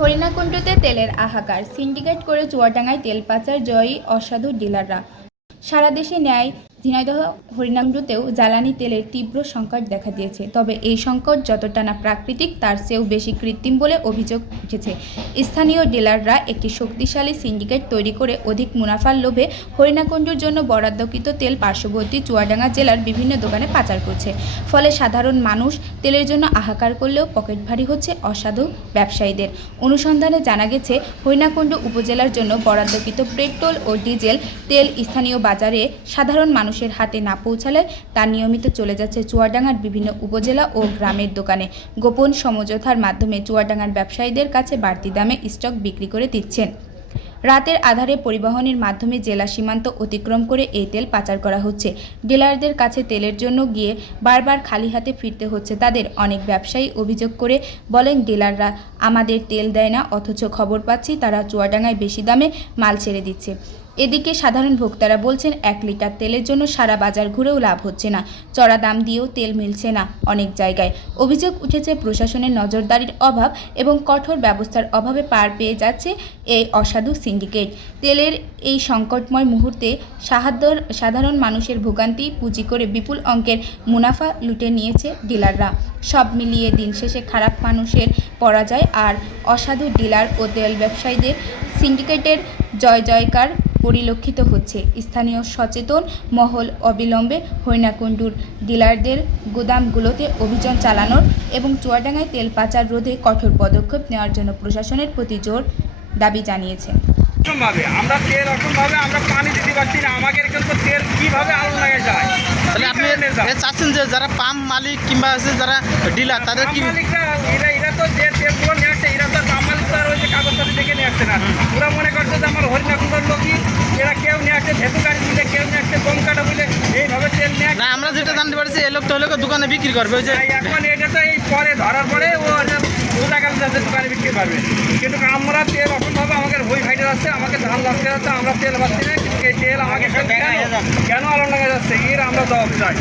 হরিণাকুণ্ডুতে তেলের হাহাকার, সিন্ডিকেট করে চুয়াডাঙ্গায় তেল পাচার জয়ী অসাধু ডিলাররা। সারা দেশে ন্যায় ঝিনাইদহ হরিণাকুণ্ডুতেও জ্বালানি তেলের তীব্র সংকট দেখা দিয়েছে। তবে এই সংকট যতটা না প্রাকৃতিক তার চেয়েও বেশি কৃত্রিম বলে অভিযোগ উঠেছে। স্থানীয় ডিলাররা একটি শক্তিশালী সিন্ডিকেট তৈরি করে অধিক মুনাফার লোভে হরিণাকুণ্ডুর জন্য বরাদ্দকৃত তেল পার্শ্ববর্তী চুয়াডাঙ্গা জেলার বিভিন্ন দোকানে পাচার করছে। ফলে সাধারণ মানুষ তেলের জন্য হাহাকার করলেও পকেট ভারী হচ্ছে অসাধু ব্যবসায়ীদের। অনুসন্ধানে জানা গেছে, হরিণাকুণ্ডু উপজেলার জন্য বরাদ্দকৃত পেট্রোল ও ডিজেল তেল স্থানীয় বাজারে সাধারণ মানুষের হাতে না পৌঁছালে তা নিয়মিত চলে যাচ্ছে চুয়াডাঙ্গার বিভিন্ন উপজেলা ও গ্রামের দোকানে। গোপন সমঝোতার মাধ্যমে চুয়াডাঙ্গার ব্যবসায়ীদের কাছে বাড়তি দামে স্টক বিক্রি করে দিচ্ছেন। রাতের আধারে পরিবহনের মাধ্যমে জেলা সীমান্ত অতিক্রম করে এই তেল পাচার করা হচ্ছে। ডিলারদের কাছে তেলের জন্য গিয়ে বারবার খালি হাতে ফিরতে হচ্ছে তাদের। অনেক ব্যবসায়ী অভিযোগ করে বলেন, ডিলাররা আমাদের তেল দেয় না, অথচ খবর পাচ্ছি তারা চুয়াডাঙ্গায় বেশি দামে মাল ছেড়ে দিচ্ছে। এদিকে সাধারণ ভোক্তারা বলছেন, 1 লিটার তেলের জন্য সারা বাজার ঘুরেও লাভ হচ্ছে না, চড়া দাম দিয়েও তেল মিলছে না অনেক জায়গায়। অভিযোগ উঠেছে প্রশাসনের নজরদারির অভাব এবং কঠোর ব্যবস্থার অভাবে পার পেয়ে যাচ্ছে এই অসাধু সিন্ডিকেট। তেলের এই সংকটময় মুহূর্তে সাধারণ মানুষের ভোগান্তি পুঁজি করে বিপুল অঙ্কের মুনাফা লুটে নিয়েছে ডিলাররা। সব মিলিয়ে দিন শেষে খারাপ মানুষের পরাজয় আর অসাধু ডিলার ও তেল ব্যবসায়ীদের সিন্ডিকেটের জয়জয়কার পরিলক্ষিত হচ্ছে। স্থানীয় সচেতন মহল অবিলম্বে হরিণাকুণ্ডুর ডিলারদের গুদামগুলোতে অভিযান চালানোর এবং চুয়াডাঙ্গায় তেল পাচার রোধে কঠোর পদক্ষেপ নেওয়ার জন্য প্রশাসনের প্রতি জোর দাবি জানিয়েছে। আমরা তেল রকমভাবে আমরা পানি দিতে পারছি না, আমাদের কিন্তু তেল কিভাবে আলো লাগে যায়। তাহলে আপনি চাচ্ছেন যে যারা পাম্প মালিক কিংবা আছে যারা ডিলার তাদের কি এরা তো যে তেলগুলো নিয়ে আসছে, এরা তো পাম্প মালিক তো আর ওই যে কাগজপত্র দেখে নিয়ে আসছে না। ওরা মনে করছে যে আমার হরিণাকুণ্ডুর লোকই, এরা কেউ নিয়ে আসছে ভেতু গাড়ি মিলে, কেউ নিয়ে আসছে বোম কাটা মিলে, এইভাবে তেল নিয়ে না। আমরা যেটা জানতে পারছি এই লোকটা হলে দোকানে বিক্রি করবে ওই যে এখন এটা তো এই পরে ধরার পরে ও বোঝা গেল যাতে দোকানে বিক্রি পারবে। কিন্তু আমরা তেল রকমভাবে আমাদের হই ফাইটে যাচ্ছে, আমাকে ধান লাগতে যাচ্ছে, আমরা তেল পাচ্ছি না। কিন্তু এই তেল আমাকে কেন আলো লাগা যাচ্ছে এর আমরা জবাব চাই।